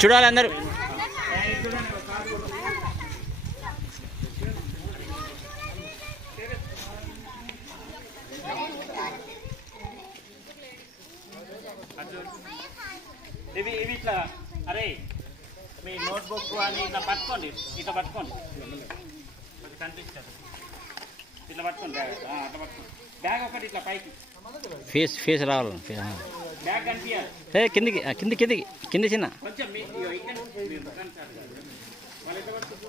చూడాలి అందరూ. ఇవి ఇట్లా అరే మీ నోట్బుక్ అని ఇట్లా పట్టుకోండి, ఇట్లా పట్టుకోండి, కనిపిస్తుంది. ఇట్లా పట్టుకోండి బ్యాగ్, అట్లా పట్టుకోండి. బ్యాగ్ ఒకటి ఇట్లా పైకి ఫేస్ రావాలి. బ్యాగ్ కనిపించాలి. కిందికి కింది కిందికి కింది చిన్న కొంచెం వాళ్ళు ఎట్లా పట్టుకోండి.